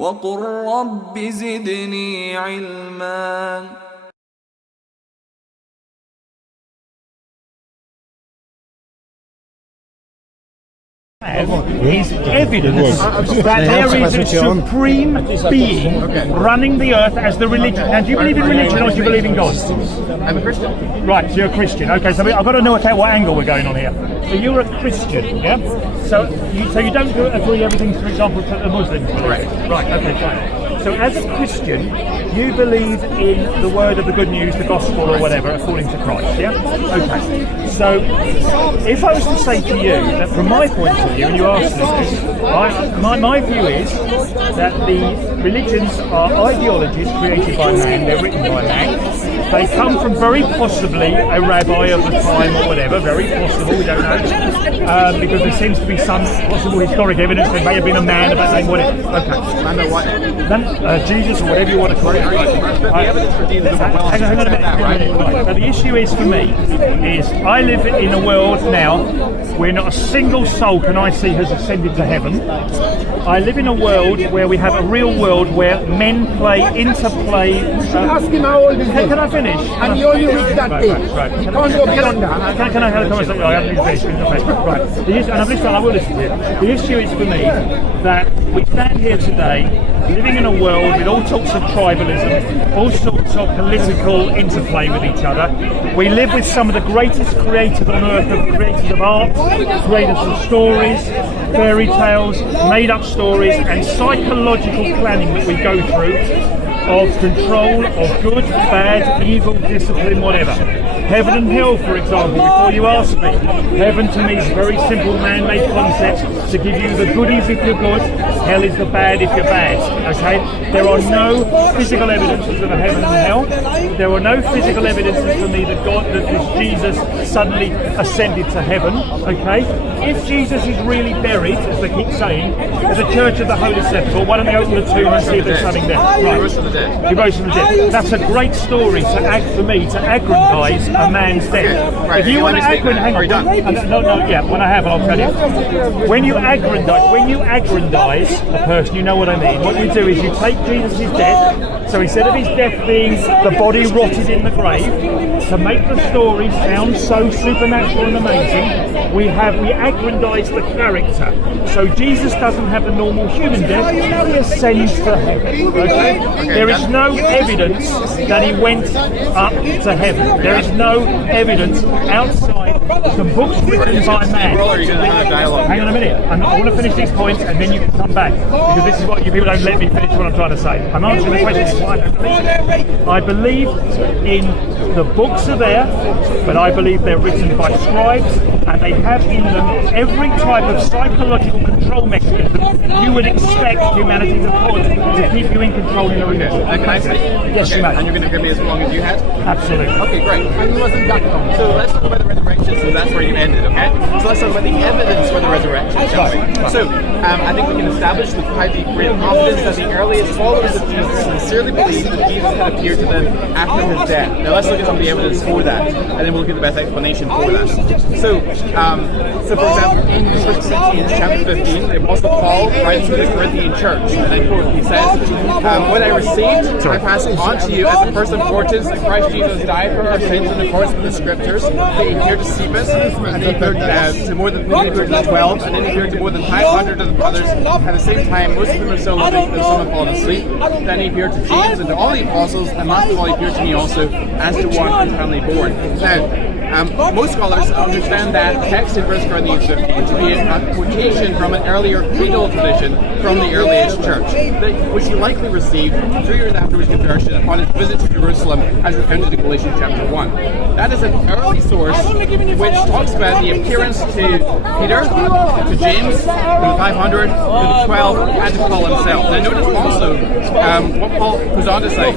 وقل رب زدني علما. Is evidence that there is a supreme being running the earth as the religion. And do you believe in religion or do you believe in God? I'm a Christian. Right, so you're a Christian. Okay, so I've got to know what angle we're going on here. So you're a Christian, yeah? So you don't agree everything, for example, to the Muslims? Correct. Right, okay, fine. So as a Christian, you believe in the word of the good news, the gospel or whatever, according to Christ, yeah? Okay. So if I was to say to you that from my point of view, and you asked me this, my view is that the religions are ideologies created by man, they're written by man. They come from very possibly a rabbi of the time or whatever, very possible, we don't know, because there seems to be some possible historic evidence there may have been a man of that name, whatever. Okay. Jesus or whatever you want to call it. The evidence for Jesus is well hang on a minute. Right. Now the issue is for me, is I live in a world now where not a single soul can I see has ascended to heaven. I live in a world where we have a real world where men interplay. Ask him how old is he? Can I finish? And you only reach that age. Right. You can't go beyond that. Can I have a conversation? I haven't finished. Right. And I'm listening. I will listen to you. The issue is for me that we stand here today living in a world with all sorts of tribalism, all sorts of political interplay with each other. We live with some of the greatest creators on earth, creators of art, creators of stories, fairy tales, made-up stories, and psychological planning that we go through of control of good, bad, evil, discipline, whatever. Heaven and hell, for example, before you ask me. Heaven to me is a very simple man-made concept to give you the goodies if you're good, hell is the bad if you're bad, okay? There are no physical evidences of a heaven and hell. There are no physical evidences for me that Jesus suddenly ascended to heaven, okay? If Jesus is really buried, as they keep saying, at the Church of the Holy Sepulchre, why don't they open the tomb and see if there's something there? Right. He rose from the dead. He rose from the dead. That's a great story for me to aggrandise a man's death. Okay, right. If you want to aggrandise, are you done? When I have, I'll tell you. When you aggrandise a person, you know what I mean. What you do is you take Jesus' death. So instead of his death being the body rotted in the grave, to make the story sound so supernatural and amazing, we aggrandise the character. So Jesus doesn't have the normal human death, he ascends to heaven. Okay? There is no evidence that he went up to heaven. There is no evidence outside some books written by man. Hang on a minute. I want to finish these points and then you can come back. Because this is what you people don't let me finish what I'm trying to say. I'm answering the question. I believe in the books are there, but I believe they're written by scribes and they have in them every type of psychological control mechanism you would expect humanity to put to keep you in control in a religion. Can I say? Yes, you may. And you're going to give me as long as you had? Absolutely. Okay, great. So let's talk about the resurrection, so that's where you ended, okay? So let's talk about the evidence for the resurrection, shall we? So, I think we can establish with quite great confidence that the earliest followers of Jesus sincerely believed that Jesus had appeared to them after his death. Now let's look at some of the evidence for that, and then we'll look at the best explanation for that. So for example, in 1 Corinthians chapter 15, the Apostle Paul writes to the Corinthian church, and I quote, he says, "What I received, I pass on to you as the first importance that Christ Jesus died for our sins in accordance with the Scriptures. He appeared to Cephas, and he appeared to more than 12, and then he appeared to more than 500 of the brothers. At the same time, most of them are still living, though some have fallen asleep. Then he appeared to James and to all the apostles, and last of all, he appeared to me also as to one eternally born." Now, most scholars understand that text in 1 Corinthians 15 to be a quotation from an earlier creedal tradition from the earliest church, which he likely received 3 years after his conversion upon his visit to Jerusalem, as recounted in Galatians chapter 1. That is an early source which talks about the appearance to Peter, to James, to the 500, to the 12, and to Paul himself. Now notice also what Paul goes on to say.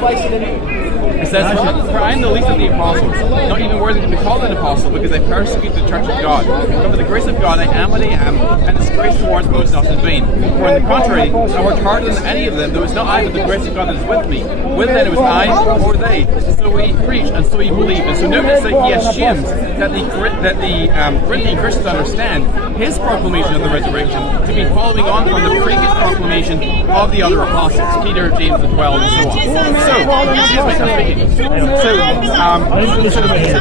It says, "For I am the least of the apostles, not even worthy to be called an apostle, because I persecuted the church of God. But for the grace of God I am what I am, and this grace towards me was not in vain. For on the contrary, I worked harder than any of them, though it's not I, but the grace of God that is with me. With them it was I, or they. So we preach, and so we believe." And so notice that he assumes that the Corinthian Christians understand his proclamation of the resurrection to be following on from the previous proclamation of the other apostles, Peter, James, the 12, and so on. So, excuse me, I'm speaking.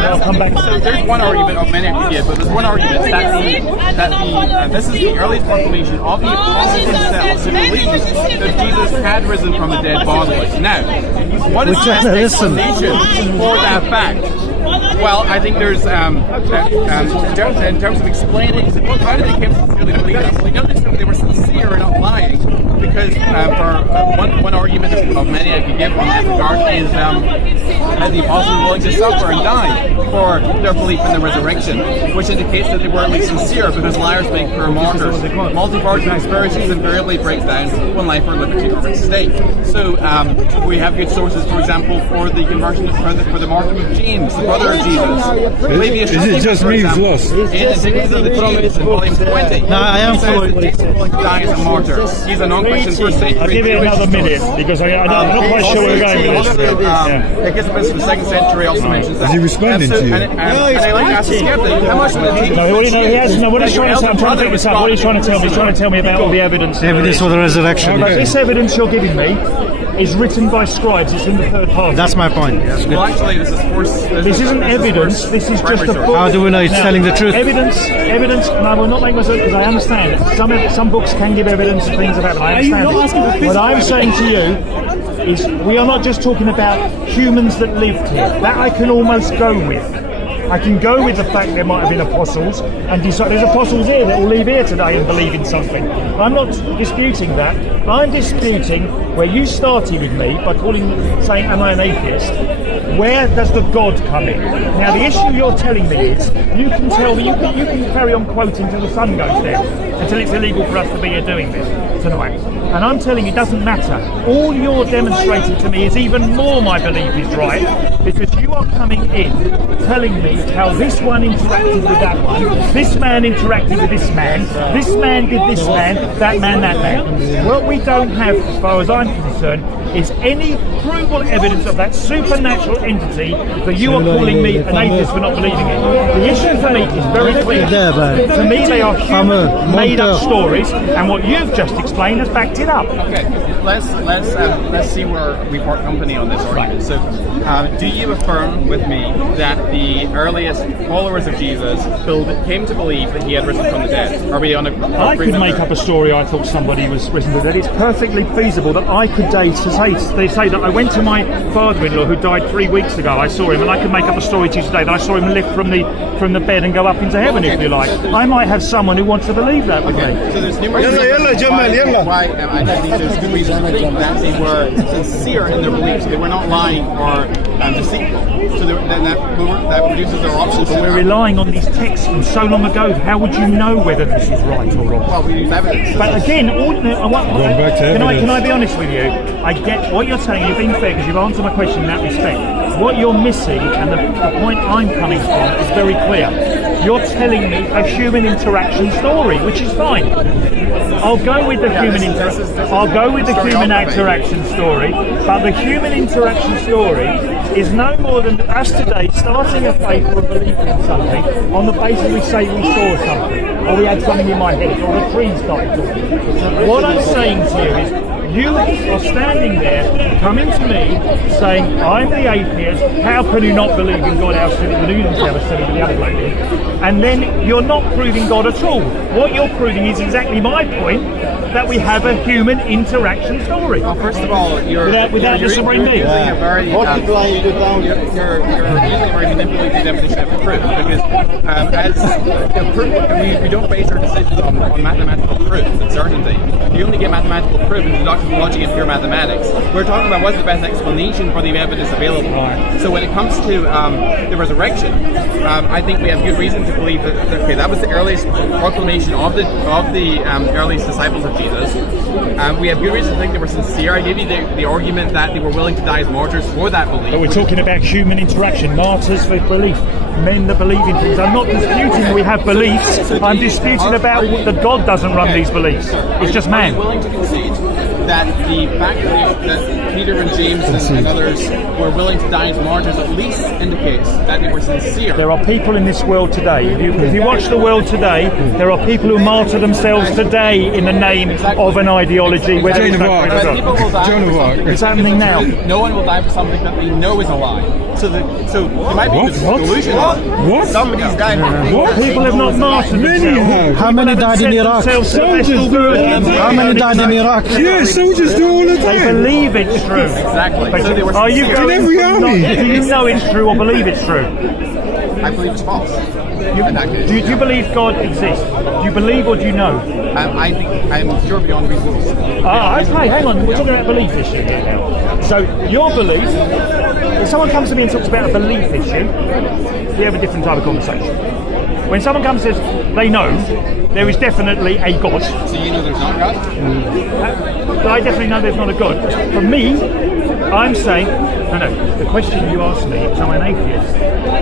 I'll come back. So there's one argument of many I could give, but there's one argument that this is the earliest proclamation of the apostles themselves who believed that Jesus had risen from the dead bodily. Now, what is the explanation for that fact? Well, I think there's, in terms of explaining, how did they come to sincerely believe that? Well, we notice that they were sincere and not lying, because one argument of many I could give on that regard is that the apostles were willing to suffer and die for their belief in the resurrection, which indicates that they were at least sincere, because liars make poor martyrs. Multi-party conspiracies invariably break down when life or liberty are at stake. So we have good sources, for example, for the conversion for the martyrdom of James, the brother of Jesus. Is it just me who's lost? In Antiquities of the Jews, in volume 20, No, I am following what he says. Die as a martyr. He's a non-Christian first century. I'll give it another minute, because I'm not quite sure where we're going with this. Epistles from the 2nd century also mentions that. Is he responding to you? And I like to ask the skeptic, how much would it take? No, what he's trying to tell, I'm trying to pick this up. What he's trying to tell me, he's trying to tell me about all the evidence. Evidence for the resurrection. But this evidence you're giving me is written by scribes. It's in the third party. That's my point. That's good. Well, actually, this is force. This isn't evidence. This is just a book. How do we know it's telling the truth? Evidence. And I will not make myself, because I understand some books can give evidence of things that happen. I understand. What I'm saying to you is, we are not just talking about humans that lived here. That I can almost go with. I can go with the fact there might have been apostles, and decide there's apostles here that will leave here today and believe in something. I'm not disputing that. I'm disputing where you started with me by saying, am I an atheist? Where does the God come in? Now, the issue you're telling me is, you can tell me, you can carry on quoting till the sun goes down, until it's illegal for us to be here doing this tonight. And I'm telling you, it doesn't matter. All you're demonstrating to me is even more my belief is right, because you are coming in telling me how this one interacted with that one, this man interacted with this man did this man, that man, that man. What we don't have, as far as I'm concerned, is any provable evidence of that supernatural entity that you are calling me an atheist for not believing in. The issue for me is very clear. To me, they are human, made-up stories, and what you've just explained has backed it up. Okay, let's see where we part company on this argument. So, do you affirm with me that the earliest followers of Jesus came to believe that he had risen from the dead? Are we on a? I could make up a story. I thought somebody was risen from the dead. It's perfectly feasible that I could they say that I went to my father-in-law who died 3 weeks ago. I saw him, and I could make up a story to you today that I saw him lift from the bed and go up into heaven, if you like. I might have someone who wants to believe that with me. So there's numerous reasons why I think there's good reason to think that they were sincere in their beliefs. They were not lying or deceitful. So that reduces their options. But we're relying on these texts from so long ago. How would you know whether this is right or wrong? Well, we use evidence. But again, can I be honest with you? I get what you're saying. You're being fair because you've answered my question in that respect. What you're missing, and the point I'm coming from, is very clear. You're telling me a human interaction story, which is fine. I'll go with the human interaction story, but the human interaction story is no more than us today starting a faith or a belief in something on the basis we say we saw something, or we had something in my head, or the trees started talking. What I'm saying to you is, you are standing there, coming to me, saying, I'm the atheist, how can you not believe in God? How silly, the news never silly with the other bloke did. And then you're not proving God at all. What you're proving is exactly my point, that we have a human interaction story. Well, first of all, you're disagreeing me. You're using a very manipulative definition of proof, because we don't base our decisions on mathematical proof and certainty. You only get mathematical proof in deduction of logic and pure mathematics. We're talking about what's the best explanation for the evidence available. So when it comes to the resurrection, I think we have good reason to believe that that was the earliest proclamation of the earliest disciples of Jesus. We have good reason to think they were sincere. I gave you the argument that they were willing to die as martyrs for that belief. But we're talking about human interaction, martyrs for belief, men that believe in things. I'm not disputing we have beliefs. I'm disputing about that God doesn't run these beliefs. It's just man. Are you willing to concede that the fact that Peter and James and others were willing to die as martyrs at least indicates that they were sincere? There are people in this world today. If you watch the world today, there are people who martyr themselves today in the name of an ideology. Where Joan of Arc. Joan of Arc. It's happening now. No one will die for something that they know is a lie. So there might be this delusion. What? Somebody's died. What? People have not martyred Many themselves. have. How many died in Iraq? How many died in Iraq? Yeah, soldiers do all the They time. believe it's true. Exactly. But So they were are you sincere. In every army. Do you know it's true or believe it's true? I believe it's false. Do you believe God exists? Do you believe or do you know? I think I'm sure beyond reasonable. Okay, hang on. We're talking about a belief issue here now. So your belief, if someone comes to me and talks about a belief issue, we have a different type of conversation. When someone comes and says they know there is definitely a God, So you know there's not God? I definitely know there's not a God. For me, I'm saying, no, the question you asked me is, am I an atheist?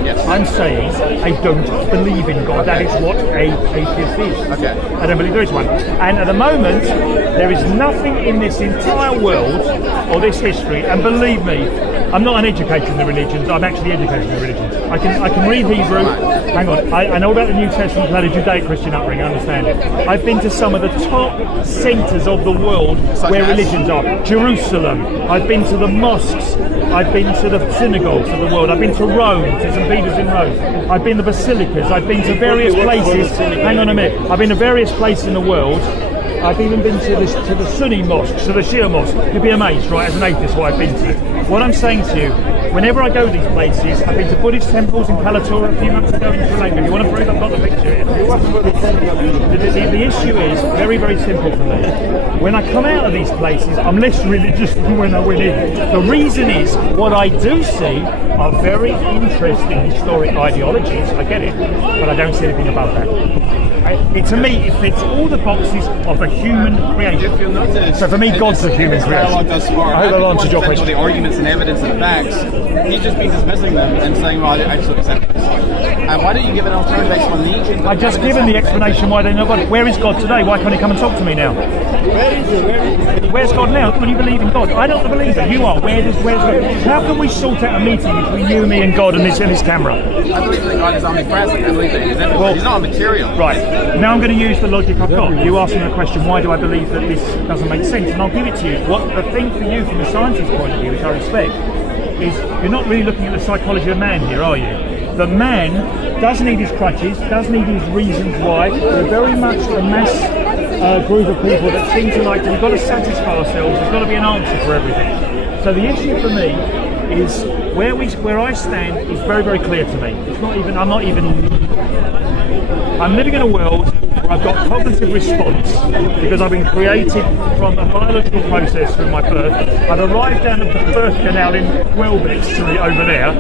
Yes. I'm saying I don't believe in God. That is what a atheist is. Okay. I don't believe there is one. And at the moment, there is nothing in this entire world or this history, and believe me, I'm not uneducated in the religions, I'm actually educated in the religions. I can read Hebrew. Hang on, I know about the New Testament, I've had a Judeo-Christian upbringing, I understand it. I've been to some of the top centres of the world where religions are. Jerusalem, I've been to the mosques, I've been to the synagogues of the world, I've been to Rome, to St. Peter's in Rome, I've been to basilicas, I've been to various places, hang on a minute, I've been to various places in the world. I've even been to the Sunni mosques, to the Shia mosques. You'd be amazed, right, as an atheist, what I've been to. What I'm saying to you, whenever I go to these places, I've been to Buddhist temples in Palatora a few months ago in Sri Lanka. If you want to prove I've got the picture here. The issue is very, very simple for me. When I come out of these places, I'm less religious than when I went in. The reason is, what I do see are very interesting historic ideologies. I get it, but I don't see anything above that. To me, it fits all the boxes of a human creation. If you'll notice, So for me, God's a human dialogue thus creation. far, I hope I've answered your question. The arguments and evidence and facts, he's just been dismissing them and saying, well, I actually accept this. And why don't you give an alternative explanation? I've just given the explanation why they know God. Where is God today? Why can't he come and talk to me now? Where's God now? When you believe in God? I don't believe it. You are. Where's God? How can we sort out a meeting between you, me and God and this camera? I believe that God is omnipresent. I believe that he's everywhere. Well, he's not material. Right. Now I'm going to use the logic I've got. You asked me the question, why do I believe that this doesn't make sense? And I'll give it to you. What the thing for you from the scientist's point of view, which I respect, is you're not really looking at the psychology of man here, are you? The man does need his crutches, does need his reasons why. We're very much a mass group of people that seem to like, we've got to satisfy ourselves, there's got to be an answer for everything. So the issue for me is where I stand is very, very clear to me. I'm living in a world where I've got cognitive response because I've been created from a biological process from my birth. I've arrived down at the birth canal in Welbeck Street over there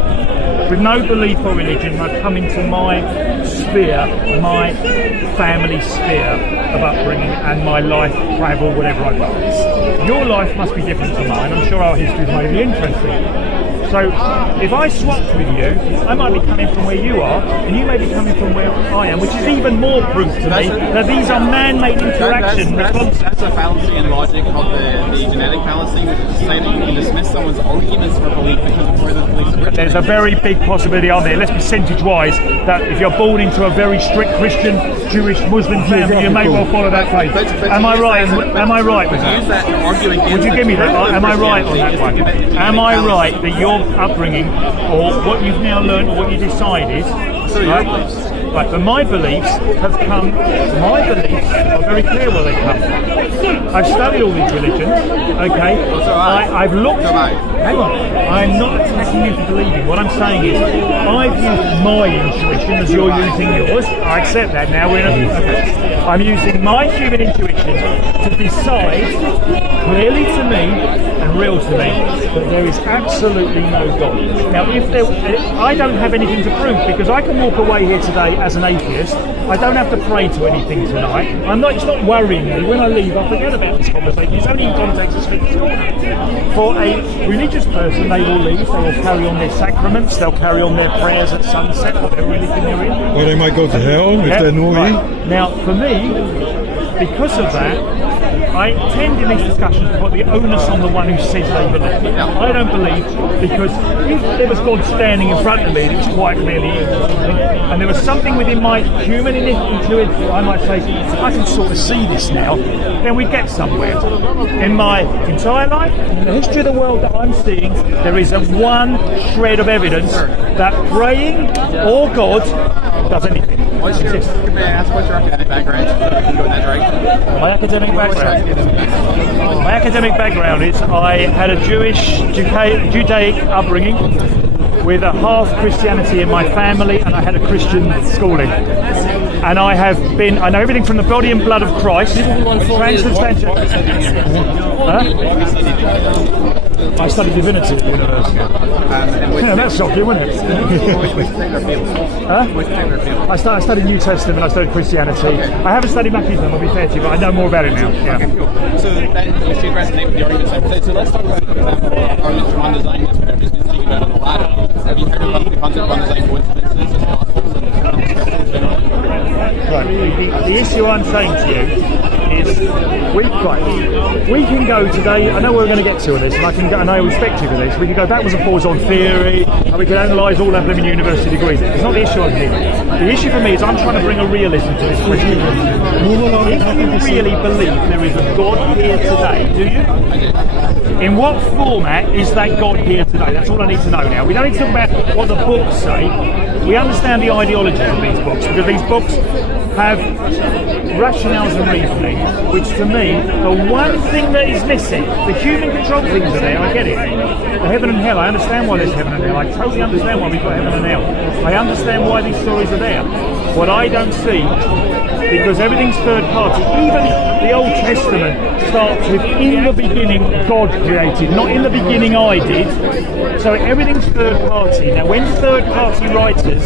with no belief or religion. I've come into my sphere, my family sphere of upbringing and my life, travel, whatever I've done. Your life must be different to mine. I'm sure our histories may be interesting. So if I swapped with you, I might be coming from where you are, and you may be coming from where I am, which is even more proof to me that these are man-made interactions. That's a fallacy in logic called the genetic fallacy, which is to say that you can dismiss someone's arguments for belief because of where the beliefs originated. There's a very big possibility on there, let's percentage-wise, that if you're born into a very strict Christian, Jewish, Muslim family, you may well follow that faith. Am I right? Am I right with that? Would you give me that? Am I right on that one? Am I right that your upbringing or what you've now learned or what you decided, right, but my beliefs have come, my beliefs are very clear where they come. I've studied all these religions, okay, I've looked, hang on, I'm not attacking you for believing. What I'm saying is, I've used my intuition as you're using yours. I accept that now, okay. I'm using my human intuition to decide clearly to me and real to me that there is absolutely no God. Now, I don't have anything to prove because I can walk away here today as an atheist. I don't have to pray to anything tonight. It's not worrying me. When I leave, I forget about this conversation. It's only in context of Scripture. For a religious person, they will leave. They will carry on their sacraments. They'll carry on their prayers at sunset, whatever religion they're in. Or they might go to hell if they're naughty. Right. Now, for me, because of that, I tend in these discussions to put the onus on the one who says they believe. I don't believe, because if there was God standing in front of me, it was quite clearly and there was something within my human intuition, I might say, I can sort of see this now, then we get somewhere. In my entire life, in the history of the world that I'm seeing, there isn't one shred of evidence that praying or God does anything. May I ask what's your academic background? You can go in that direction. My academic background is I had a Jewish Judaic upbringing with a half Christianity in my family, and I had a Christian schooling. And I know everything from the body and blood of Christ, transubstantiation. I studied divinity at the university. That's shocking, wasn't it? I studied New Testament, I studied Christianity. I haven't studied Marxism, I'll be fair to you, but I know more about it now. Yeah. Okay, cool. So then you should resonate with the arguments I've said. So let's talk about, for example, arguments from design. That's what I've just been speaking about on the ladder. Have you heard about the concept of design coincidences and gospels and Right. The issue I'm saying to you is we can go today. I know we're going to get to this, and I respect you for this. We can go backwards and forwards on theory, and we can analyse all our living university degrees. It's not the issue I'm here. The issue for me is I'm trying to bring a realism to this question. If you really believe there is a God here today, do you? In what format is that God here today? That's all I need to know now. We don't need to talk about what the books say. We understand the ideology of these books, because these books have rationales and reasoning, which to me, the one thing that is missing, the human control things are there, I get it. The heaven and hell, I understand why there's heaven and hell. I totally understand why we've got heaven and hell. I understand why these stories are there. What I don't see, because everything's third party, even the Old Testament starts with, in the beginning God created, not in the beginning I did. So everything's third party. Now when third party writers,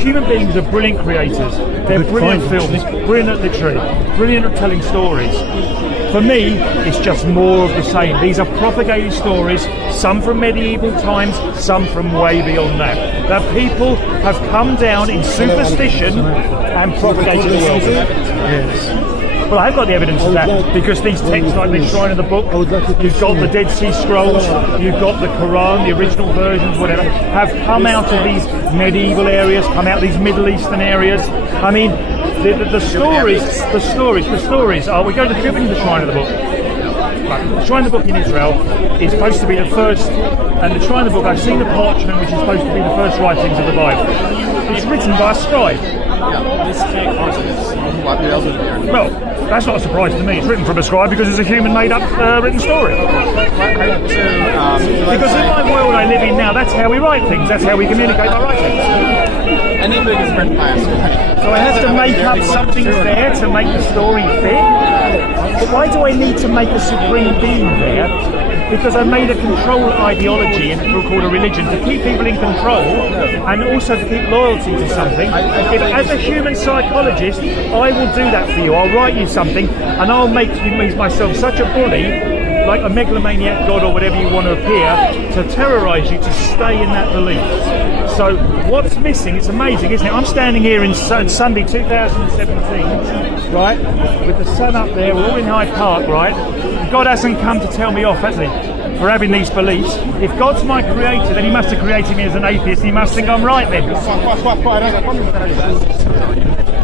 human beings are brilliant creators. They're brilliant films, brilliant at literary, brilliant at telling stories. For me, it's just more of the same. These are propagated stories, some from medieval times, some from way beyond that. That people have come down in superstition and propagated the world. Yes. Well, I've got the evidence of that, because these texts, like the Shrine of the Book, you've got the Dead Sea Scrolls, you've got the Quran, the original versions, whatever, have come out of these medieval areas, come out of these Middle Eastern areas. I mean, the stories are, we go to the Shrine of the Book. Right. The Shrine of the Book in Israel is supposed to be the first, and the Shrine of the Book, I've seen the parchment, which is supposed to be the first writings of the Bible. It's written by a scribe. Well, that's not a surprise to me. It's written from a scribe because it's a human made-up written story. Because in my world I live in now, that's how we write things. That's how we communicate by writing. So I have to make up something there to make the story fit. But why do I need to make a supreme being there? Because I made a control ideology called a religion to keep people in control and also to keep loyalty to something. If, as a human psychologist, I will do that for you. I'll write you something and I'll make myself such a bully, like a megalomaniac god or whatever you want to appear, to terrorise you to stay in that belief. So what's missing, it's amazing, isn't it? I'm standing here in Sunday 2017, right, with the sun up there, we're all in Hyde Park, right? God hasn't come to tell me off, has he, for having these beliefs. If God's my creator, then he must have created me as an atheist, he must think I'm right then.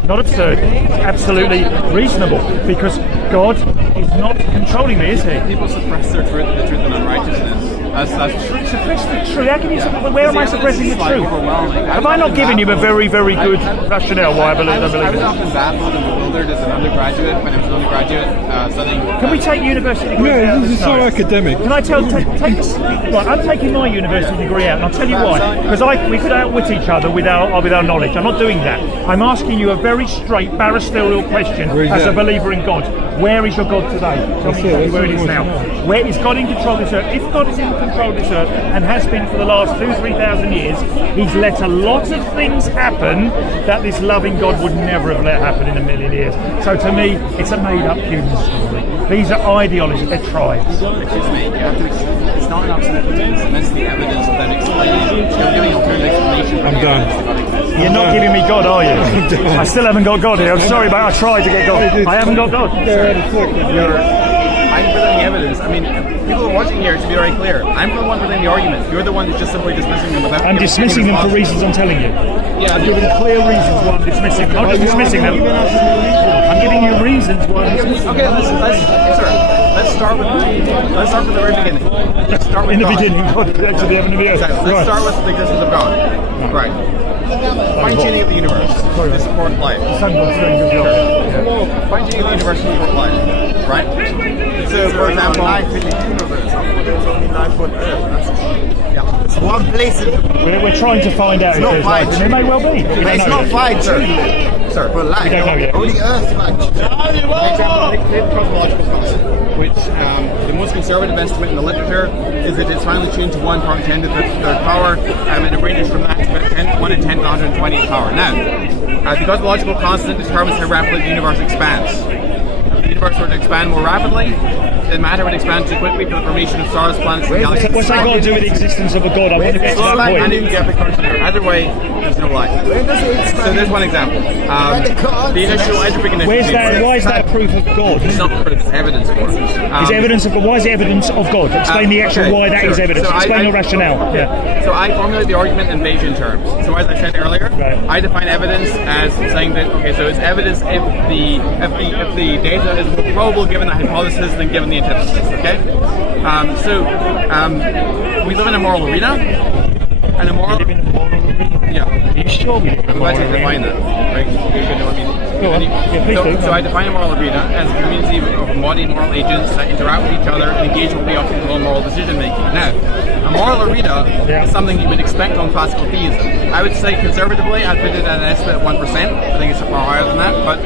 Not absurd, absolutely reasonable, because God is not controlling me, is he? People suppress the truth and unrighteousness. That's Suppress the truth. How can you? Where am I suppressing the truth? overwhelming. Have I not given you a very, very good rationale why I believe I was it? often baffled and bewildered as an undergraduate when I was an undergraduate studying. Can we take university degrees out? Yeah, of this is this? so No. academic. Can I take this? Right, I'm taking my university degree out, and I'll tell you why. Because we could outwit each other with our knowledge. I'm not doing that. I'm asking you a very straight barristerial question as a believer in God. Where is your God today? Tell me where it is now. Where is God in control of this earth? If God is in control of this earth and has been for the last 2,000-3,000 years, He's let a lot of things happen that this loving God would never have let happen in a million years. So to me, it's a made-up human story. These are ideologies. They're tribes. Excuse me, you have to, it's not enough simply to dismiss the evidence without explaining. You're giving alternative explanation for I'm the done. evidence that God exists. You're not giving me God, are you? I still haven't got God here. I'm sorry, but I tried to get God. I haven't got God. I'm presenting evidence. I mean, people are watching here, to be very clear. I'm the one presenting the argument. You're the one who's just simply dismissing them without. I'm dismissing them for reasons I'm telling you. Yeah, I'm giving clear reasons why I'm dismissing them. I'm not just dismissing them. I'm giving you reasons why I'm dismissing them. Okay, let's start with the very beginning. Let's start with In the God. beginning, God created the heaven and the earth. Exactly. Let's start with the existence of God. Right. Fine-tuning of the universe to support life. Fine-tuning of the universe to support life. Right? So, for example, life in the universe. There's only life on Earth. Yeah. It's one place in the We're trying to find out if not there's life. fine. There may well be. We don't It's know not yet. fine, sir. For life. We don't know yet. Only Earth's fine. For example, take the cosmological constant, which the most conservative estimate in the literature is that it's finally tuned to 1 × 10 to the third power, and it ranges from that to about 1 in 10 to 120th power. Now, the cosmological constant determines how rapidly the universe expands. If the universe were to expand more rapidly, then matter would expand too quickly for the formation of stars, planets, and galaxies. What's that got to do with the existence of a God? I want to get to that And point. you can get the current scenario. Either way, there's no life. So there's one example. The initial algebraic initial. Where's that? Why is that proof of God? It's not proof, it's evidence for it. Is evidence of why is it evidence of God? Explain the actual okay, why that is sure. evidence. So Explain I- the rationale. Yeah. So I formulate the argument in Bayesian terms. So as I said earlier, Right. I define evidence as saying that so it's evidence if the data is more probable given the hypothesis than given the antithesis. Okay. We live in a moral arena, and a moral. Yeah. Are you sure we live in a I'm glad moral to define arena? that. Right? You know what I mean? Go on. Yeah, please do. So I define a moral arena as a community of embodied moral agents that interact with each other and engage in what we often call moral decision making. Now, a moral arena is something you would expect on classical theism. I would say conservatively, I'd put it at an estimate of 1%. I think it's far higher than that, but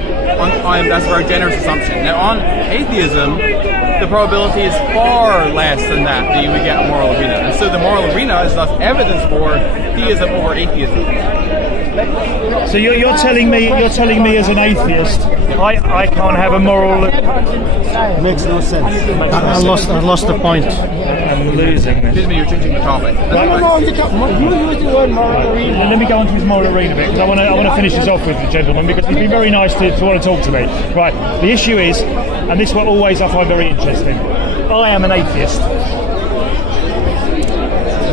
that's a very generous assumption. Now, on atheism, the probability is far less than that you would get a moral arena. And so the moral arena is thus evidence for theism over atheism. So you're telling me as an atheist, I can't have a moral. Makes no sense. I lost the point. I'm losing this. Excuse me, you're changing the topic. That's Right. right. You use the word moral arena. Let me go on to his moral arena bit because I want to finish this off with the gentleman because he's been very nice to want to talk to me. Right. The issue is, and this is what always I find very interesting. I am an atheist.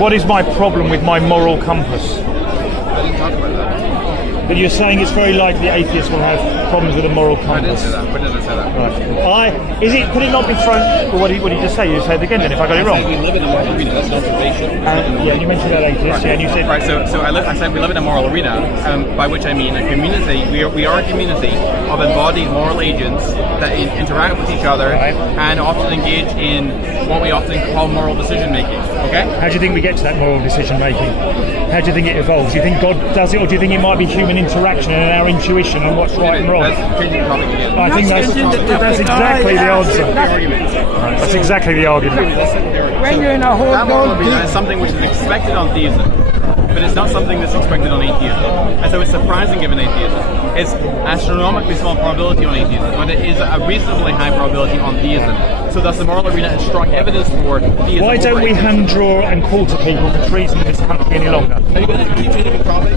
What is my problem with my moral compass? I didn't talk about that. But you're saying it's very likely atheists will have problems with a moral I didn't compass. say that. When did I say that? Right. Could it not be thrown? Well, what did you just say? You said it again then if I got it wrong. We live in a moral arena. That's an observation. Yeah, you mentioned that atheist, yeah, and you said Right, so I said we live in a moral arena, by which I mean a community. We are a community of embodied moral agents that interact with each other and often engage in what we often call moral decision making. Okay. how do you think we get to that moral decision making? How do you think it evolves? Do you think God does it, or do you think it might be human interaction and our intuition on what's right and wrong? That's changing the topic again. I think that's exactly the answer. That's exactly the argument. When you're in a whole That moral dog arena is something which is expected on theism, but it's not something that's expected on atheism. And so it's surprising given atheism. It's astronomically small probability on atheism, but it is a reasonably high probability on theism. So thus the moral arena is strong evidence for theism. Why don't we hand draw and quarter people for treason in this country any longer?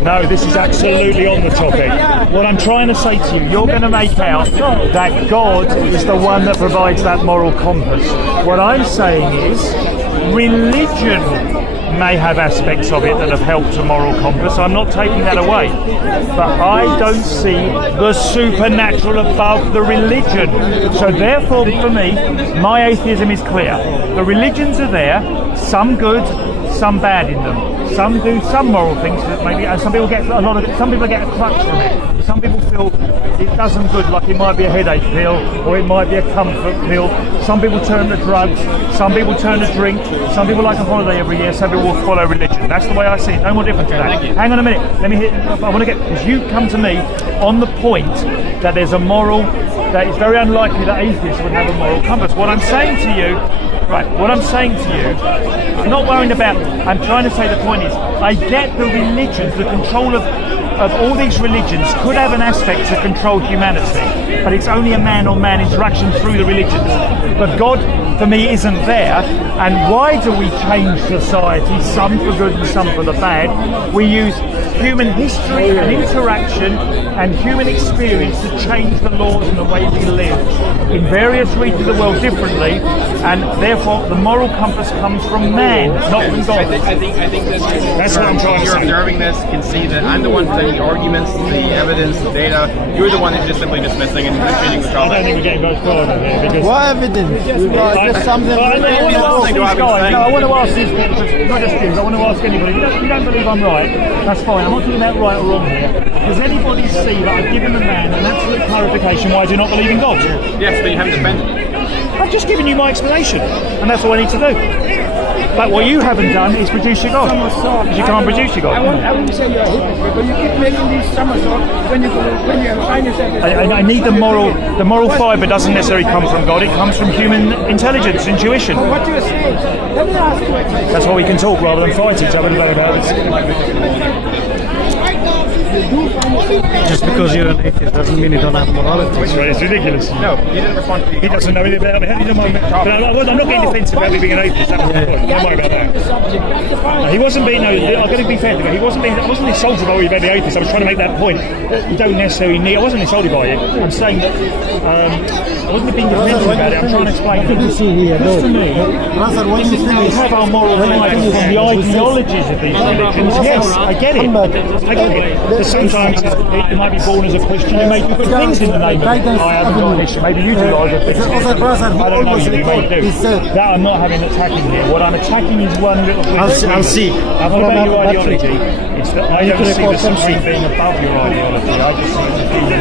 No, this is absolutely on the topic. What I'm trying to say to you, you're going to make out that God is the one that provides that moral compass. What I'm saying is, religion may have aspects of it that have helped a moral compass. I'm not taking that away. But I don't see the supernatural above the religion. So therefore, for me, my atheism is clear. The religions are there. some good, some bad in them. Some do some moral things that maybe, and some people get a lot of it. Some people get a crutch from it. Some people feel it does them good, like it might be a headache pill or it might be a comfort pill. Some people turn to drugs. Some people turn to drink. Some people like a holiday every year. Some people will follow religion. That's the way I see it. No more different to that. Hang on a minute. Let me hit. I want to get, because you come to me on the point that there's a moral, that it's very unlikely that atheists would have a moral compass. What I'm saying to you, I'm not worrying about, I'm trying to say the point is, I get the religions, the control of all these religions could have an aspect to control humanity, but it's only a man-on-man interaction through the religions. But God, for me, isn't there. And why do we change society, some for good and some for the bad? We use human history and interaction and human experience to change the laws and the way we live in various regions of the world differently, and therefore the moral compass comes from man, not from God. I think That's what I'm trying to you're say. observing this, can see that I'm the one presenting the arguments, the evidence, the data. You're the one who's just simply dismissing and changing the I don't topic. think we're getting much further here because. What evidence? You got just something. I want to ask these people, not just you, I want to ask anybody. You don't believe I'm right, that's fine. I'm not talking about right or wrong here. Does anybody see that I've given the man an absolute clarification why I do not believe in God? Yes, but you haven't defended it. I've just given you my explanation, and that's all I need to do. But what you haven't done is produce your God. Because you can't produce your God. I wouldn't say you're a hypocrite, but you keep making these somersaults when you find yourself. I need the moral fibre doesn't necessarily come from God, it comes from human intelligence, intuition. What you're saying, let me ask you a question. That's why we can talk rather than fight each other about it. Just because you're an atheist doesn't mean you don't have morality. It's ridiculous. No, you didn't respond to the He doesn't know anything about me. How do you know I'm not getting defensive about me being an atheist. That was the point. Don't worry about that. No, he wasn't being. No, I'm going to be fair to him. I wasn't insulted by you about the atheist. I was trying to make that point. You don't necessarily need. I wasn't insulted by you. I'm saying that I wasn't being defensive about it. I'm trying to explain. Just to me, we have our moral life from the ideologies of these religions. Yes, I get it. I get it. Sometimes you might be born as a Christian, you may do good things in the name of I haven't got an issue. Maybe you do other things. I don't know, you may do. That I'm not having attacking here. What I'm attacking is one little thing. I'll see. I'm not about your ideology. It's that I don't see the Supreme being above your ideology. I just see it being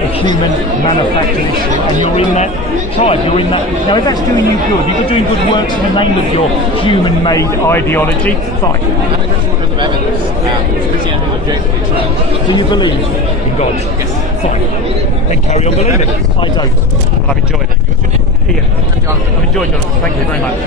a human manufactured issue. And you're in that tribe. You're in that. Now, if that's doing you good, if you're doing good works in the name of your human-made ideology, fine. Do you believe in God? Yes. Fine. Then carry on believing. I don't. But I've enjoyed it. Ian, I've enjoyed it. Thank you very much.